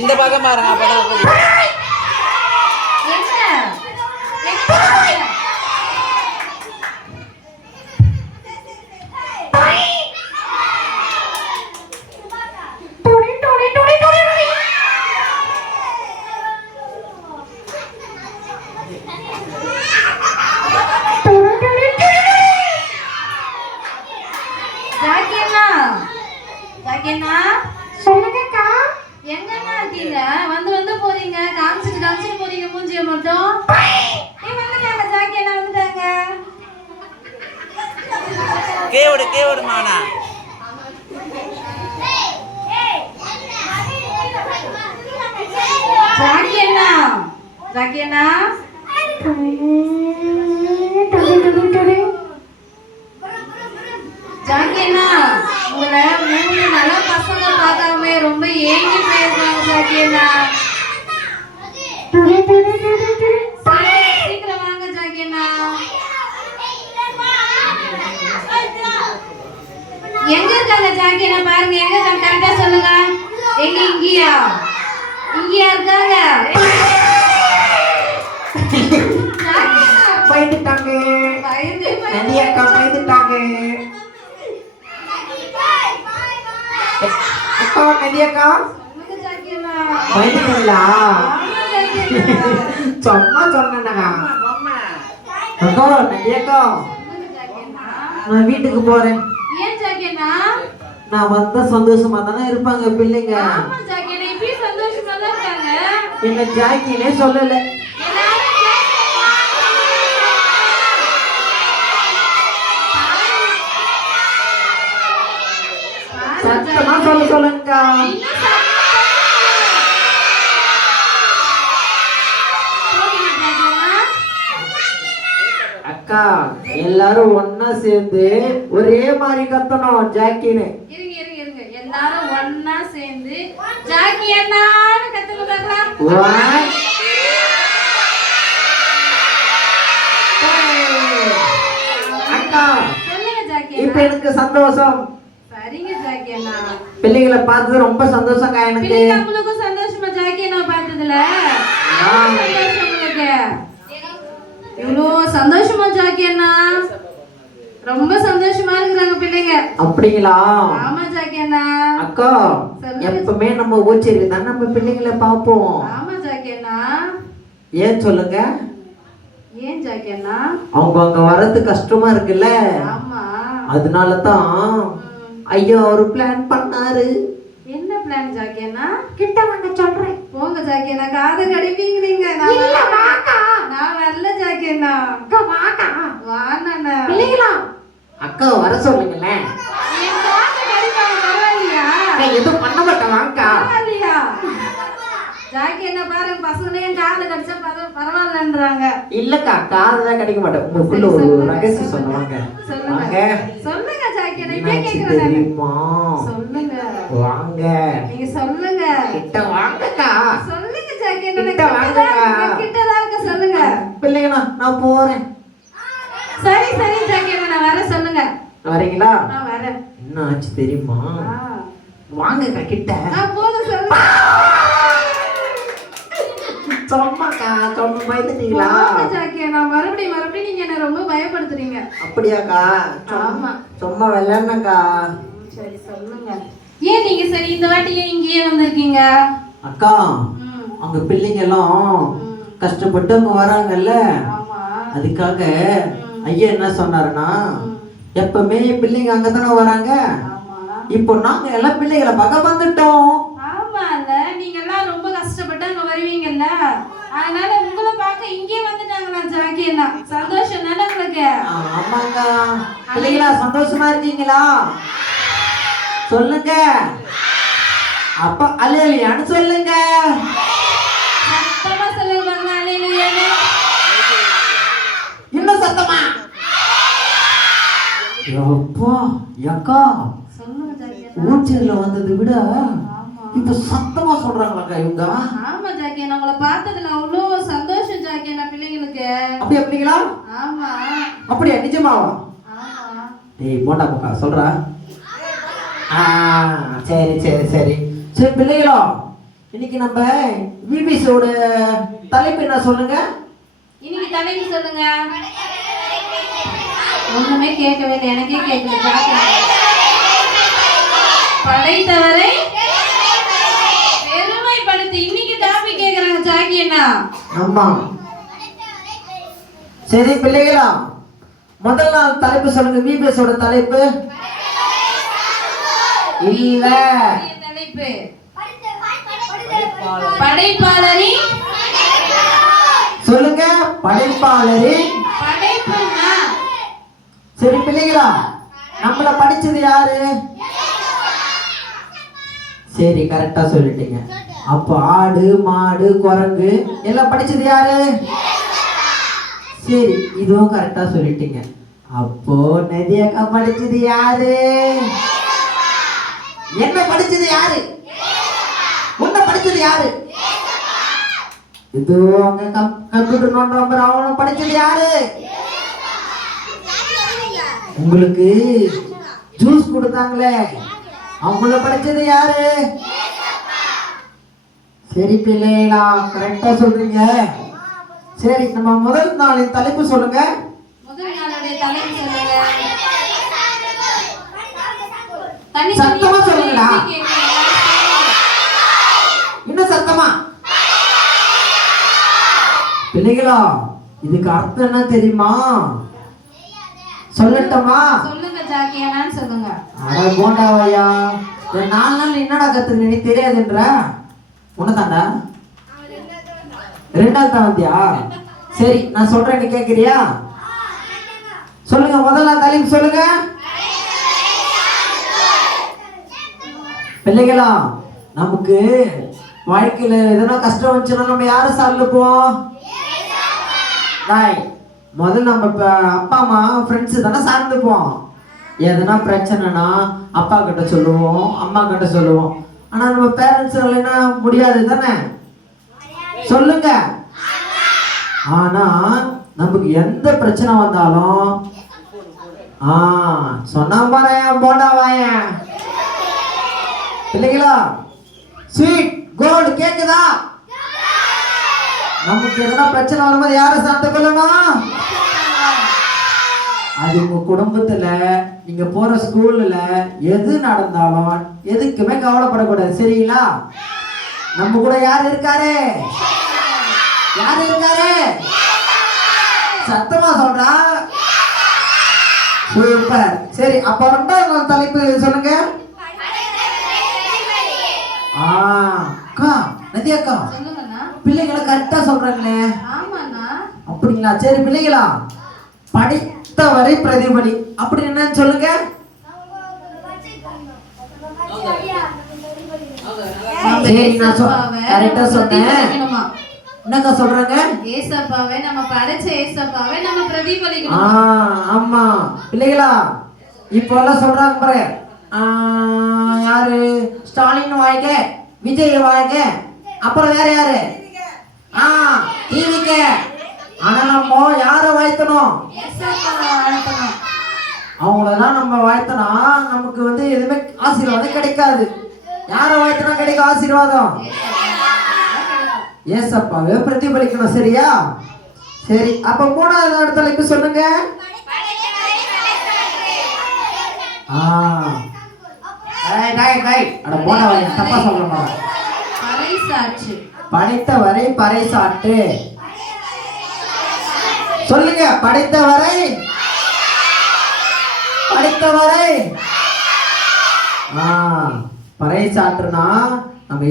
இந்த பக்கம் பாருங்க. அப்பதான் சொல்லுங்கக்கா. எங்கண்ணா இருக்கீங்க? வந்து வந்து போறீங்க, காமிச்சிட்டு போறீங்க மூஞ்சிய மட்டும். வந்துட்டாங்க ஜாக்கி அண்ணா வந்துட்டாங்க. கேவடு மானா. ஜாக்கி அண்ணா ஜாக்கி அண்ணா உங்களை 3 நல்ல பசங்க பார்க்காம ரொம்ப ஏங்கி போயிருக்காங்க ஜாக்கி அண்ணா. சீக்கிரம் வாங்க ஜாக்கி அண்ணா. எங்க இருக்காங்க ஜாக்கி அண்ணா? பாருங்க எங்க இருக்காங்க, கரெக்டா சொல்லுங்க. எங்க? இங்கயா இருக்காங்க? பயந்துட்டாங்க. நதியக்கா பயந்துட்டாங்க. அக்கா நதியக்கா பயந்துட்டீங்களா? சும்மா சொன்னேன்டா. அக்கா நதியக்கா நான் வீட்டுக்கு போறேன். ஏன் ஜாக்கி அண்ணா? நான் வந்தா சந்தோஷமா தானே இருப்பாங்க பிள்ளைங்க. ஆமா ஜாக்கி அண்ணா இப்பயும் சந்தோஷமா தான் இருக்காங்க. என்ன ஜாக்கினே சொல்லல. சத்தமா சொல்லுங்க. அக்கா எல்லாரும் ஒன்னா சேர்ந்து ஒரே மாதிரி கத்தணும் ஜாக்கின்னு. இருங்க எல்லாரும் ஒன்னா சேர்ந்து ஜாக்கி அண்ணான்னு கத்துங்க பார்க்கலாம். அக்கா சொல்லுங்க ஜாக்கி இப்ப எனக்கு சந்தோஷம். சரிங்க ஜாக்கி அண்ணா. பிள்ளைகளை பார்த்தது ரொம்ப சந்தோஷம்க்கா எனக்கு. உங்களுக்கும் சந்தோஷமா ஜாக்கி அண்ணா பார்த்ததுல? சந்தோஷம் உங்களுக்கு? இவ்வளோ சந்தோஷமா ஜாக்கி அண்ணா? ரொம்ப சந்தோஷமா இருக்கிறாங்க பிள்ளைங்க. அப்படிங்களா? ஆமா ஜாக்கி அண்ணா. அக்கா எப்பவுமே நம்ம ஊச்சேரி தான் நம்ம பிள்ளைங்களை பார்ப்போம். ஆமா ஜாக்கி அண்ணா. ஏன் சொல்லுங்க? ஏன் ஜாக்கி அண்ணா? அவங்க அங்க வர்றது கஷ்டமா இருக்குல்ல. ஆமா. அதனால தான் ஐயோ ஒரு பிளான் பண்ணாரு. என்ன பிளான் ஜாக்கி அண்ணா? கிட்ட வாங்க சொல்றேன். போங்க ஜாக்கி அண்ணா, காதை கடிப்பீங்க நீங்க. நான் வரல ஜாக்கி அண்ணா. வாண்ணா பிள்ளைங்களா அக்கா வர சொல்லுங்களேன். என் காதை கடிப்பாங்க, பரவாயில்லையா? எதுவும் பண்ண மாட்டேன் வாங்கக்கா. பரவாயில்லையா ஜாக்கி அண்ணா? பாருங்க பசங்க என் காதை கடிச்சா பரவாயில்லன்றாங்க. இல்லக்கா காதெல்லாம் கிடைக்க மாட்டேன். உங்களுக்குள்ள ஒரு ரகசியம் சொல்லுவாங்க. சொல்லுங்க சொல்லுங்க ஜாக்கி அண்ணா. இப்ப கேக்குறேன். தெரியுமா? சொல்லுங்க வாங்க. நீங்க சொல்லுங்க. கிட்ட வாங்கக்கா. சொல்லுங்க ஜாக்கி அண்ணா. கிட்ட வாங்கக்கா. கிட்டதான் இருக்க சொல்லுங்க. பிள்ளைங்களா நான் போறேன். சரி ஜாக்கி அண்ணா நான் வரேன். சொல்லுங்க. வரீங்களா? நான் வரேன். என்ன ஆச்சு தெரியுமா? வாங்கக்கா கிட்ட. போதும் சொல்லுங்க. சொம்மாக்கா சொன்ன பயந்துட்டீங்களா? ஜாக்கி அண்ணா மறுபடியும் நீங்க என்ன ரொம்ப பயப்படுத்துறீங்க. அப்படியாக்கா? ஆமா சும்மா விளையாடுனாக்கா. சரி சொல்லுங்க. ஏன் நீங்க சரி இந்த வாட்டி ஏன் இங்கேயே வந்திருக்கீங்க? அக்கா அங்க பிள்ளைங்க எல்லாம் கஷ்டப்பட்டு அங்க வராங்கல்ல. அதுக்காக ஐயா என்ன சொன்னாருன்னா எப்பவுமே பிள்ளைங்க அங்கதானே வராங்க. இப்போ நாங்க எல்லாம் பிள்ளைகளை பார்க்க வந்துட்டோம். ஆமால நீங்க எல்லாம் ரொம்ப கஷ்டப்பட்டு அங்க வருவீங்கல்ல, அதனால உங்களை பார்க்க இங்கே வந்துட்டாங்களா ஜாக்கி அண்ணா. சந்தோஷம் தானே உங்களுக்கு? ஆமாங்க. பிள்ளைங்களா சந்தோஷமா இருக்கீங்களா? சொல்லுங்க. அப்ப அல்லேலூயான்னு சொல்லுங்க. சத்தமா சொல்லுங்க பாருங்க. அல்லேலூயான்னு இன்னும் சத்தமா. அப்பா அக்கா சொல்லுங்க ஜாக்கி அண்ணா. ஊச்சேரியில வந்ததை விட இப்ப சத்தமா சொல்றாங்களாக்கா இவங்க. ஆமா ஜாக்கி அண்ணா, உங்களை பார்த்ததுல அவ்வளோ சந்தோஷம் ஜாக்கி அண்ணா பிள்ளைங்களுக்கு. அப்படி அப்படிங்களா? ஆமா. அப்படியா? நிஜமாவா? ஆமா. டேய் போண்டா போக்கா சொல்றா. ஆ, சரி சரி சரி சரி பிள்ளைகளோ, இன்னைக்கு நம்ம விபிசியோட தலைப்பு என்ன சொல்லுங்க? இன்னைக்கு தலைப்பு சொல்லுங்க. ஒண்ணுமே கேட்கவே இல்லை, எனக்கே கேட்கல. படைத்தவரை பெருமைப்படுத்தி இன்னைக்கு டாபிக் கேக்குறாங்க ஜாக்கி அண்ணா. ஆமா. சரி பிள்ளைகளா, முதல் நாள் தலைப்பு சொல்லுங்க. விபிஎஸோட தலைப்பு இல்ல, தலைப்பு படைப்பாளரின் சொல்லுங்க. படைப்பாளரின் படைப்புன்னா. சரி பிள்ளைகளா, நம்மள படிச்சது யாரு? சரி, கரெக்டா சொல்லிட்டீங்க. அப்போ ஆடு மாடு குரங்கு எல்லாம் படிச்சது யாரு? சரி, இதுவும் கரெக்டா சொல்லிட்டீங்க. அப்போ நதியக்கா படிச்சது யாரு? என்ன படிச்சது யாரு? உன்ன படிச்சது யாரு? இது அங்க கம்ப்யூட்டர் நோண்டுற அவனும் படிச்சது யாரு? உங்களுக்கு ஜூஸ் கொடுத்தாங்களே, அவங்கள படிச்சது யாரு? சரி பிள்ளைகளா, கரெக்டா சொல்றீங்க. சரி, நம்ம முதல் நாளின் தலைப்பு சொல்லுங்க. முதல் நாளுடைய தலைப்பு சொல்லுங்க. சத்தமா சொல்லுங்கடா. இன்னும் சத்தமா. பிள்ளைகளா, இதுக்கு அர்த்தம் என்ன தெரியுமா? சொல்லட்டுமா? சொல்லுங்க ஜாக்கி அண்ணான்னு சொல்லுங்க. அட போண்டாவையா, இந்த 4 நாள் என்னடா கத்துக்கு நீ தெரியாதுன்ற உனதாண்டா. 2ஆவது தான் வந்தியா? சரி, நான் சொல்றேன், நீ கேக்குறியா? சொல்லுங்க. முதல்ல தலைப்பு சொல்லுங்க. பிள்ளைகளா, நமக்கு வாழ்க்கையில எதனா கஷ்டம் வந்துச்சுன்னா நம்ம யாரை சார்ந்துப்போம்? முதல்ல நம்ம அப்பா அம்மா ஃப்ரெண்ட்ஸ் தானே சார்ந்துப்போம். எதனா பிரச்சனைனா அப்பா கிட்ட சொல்லுவோம், அம்மா கிட்ட சொல்லுவோம். ஆனா நம்ம பேரண்ட்ஸ் என்ன முடியாது தானே? சொல்லுங்க. ஆனா நமக்கு எந்த பிரச்சனை வந்தாலும் சொன்னா பாரு போண்டா வாயன். பிள்ளைகளா, ஸ்வீட் கோல்டு கேக்குதா? நமக்கு எதனா பிரச்சனை வரும்போது யாரை சார்ந்து கொள்ளணும்? அது உங்க குடும்பத்துல, நீங்க போற ஸ்கூல்ல எது நடந்தாலும் எதுக்குமே கவலைப்படக்கூடாது. சரிங்களா? நம்ம கூட யார் இருக்காரு? யார் இருக்காரு? சத்தமா சொல்றா. சூப்பர். சரி, அப்ப 2ஆவது தலைப்பு சொல்லுங்க. அக்கா, நதி அக்கா, பிள்ளைகளை கரெக்டா சொல்றாங்களே. அப்படிங்களா? சரி பிள்ளைகளா, படித்தவரை பிரதிபலி அப்படி என்னன்னு சொல்லுங்க. சரி, நான் கரெக்டா சொன்னேன். என்னக்கா சொல்றாங்க? ஏசப்பாவே, நம்ம படைச்ச ஏசப்பாவே நம்ம பிரதிபலிக்கணும். ஆமா பிள்ளைகளா, இப்போ எல்லாம் சொல்றாங்க பாரு. யாரு? ஸ்டாலின் வாழ்க, விஜய் வாழ்க, அப்புறம் வேற யாரு? டிவிக்கு. ஆனா நம்ம யார வாழ்த்தணும்? அவங்களெல்லாம் நம்ம வாழ்த்தனா நமக்கு எதுவுமே ஆசீர்வாதம் கிடைக்காது. யார வாழ்த்தனா கிடைக்கும் ஆசீர்வாதம்? ஏசப்பாவே பிரதிபலிக்கணும். சரியா? சரி, அப்ப 3ஆவது தலைப்பு சொல்லுங்க. தப்பா சொல்ல. படைத்தவரை பறைசாற்று. சொல்லுங்க. படைத்தவரை பறைசாற்றுனா நம்ம